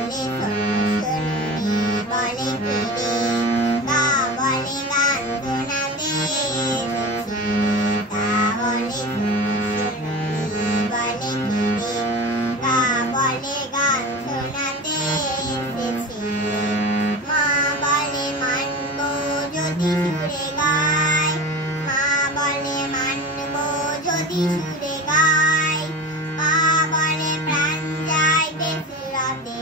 বলে সোনুনি বলে কিরে গা বলে গান শোনাতে এসেছি তা বলে সোনুনি বলে কিরে গা বলে গান শোনাতে এসেছি মা বলে মানবো যদি সুরে গায় মা বলে মানবো যদি সুরে গায় মা বলে প্রাণ যায় বেশ রাতে